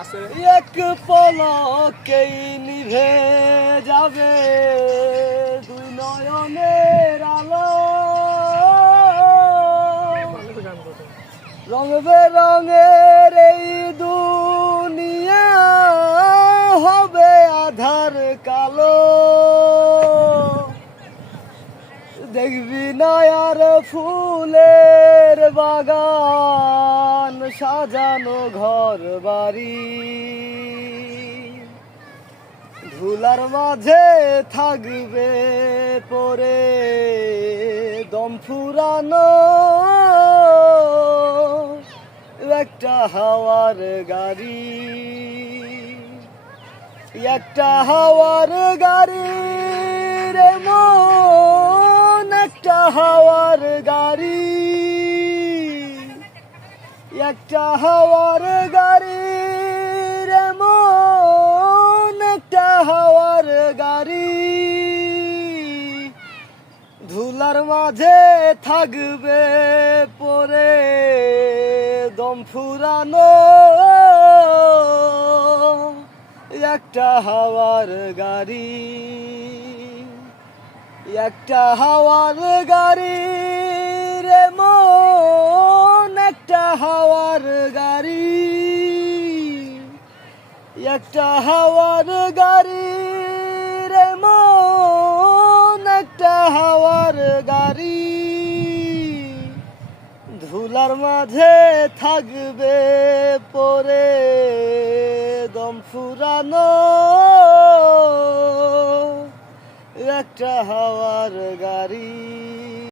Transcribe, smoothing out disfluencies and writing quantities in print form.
এক পলকেই নিভে যাবে দুই নয়নের আলো, রং বেরঙের এই দুনিয়া হবে আধার কালো। দেখবি না আর ফুলের বাগান সাজানো ঘর বাড়ি, ধুলার মাঝে থাকবে পরে দম ফুরানো একটা হাওয়ার গাড়ি, একটা হাওয়ার গাড়ি রে মন, একটা হাওয়ার গাড়ি, একটা হাওয়ার গাড়ি রে মন, একটা হাওয়ার গাড়ি। ধুলার মাঝে থাকবে পরে দম ফুরানো একটা হাওয়ার গাড়ি, একটা হাওয়ার গাড়ি রে মন, একটা হাওয়ার গাড়ি, একটা হাওয়ার গাড়ি রে মন, একটা হাওয়ার গাড়ি। ধুলার মাঝে থাকবে পরে দম ফুরানো একটা হাওয়ার গাড়ি।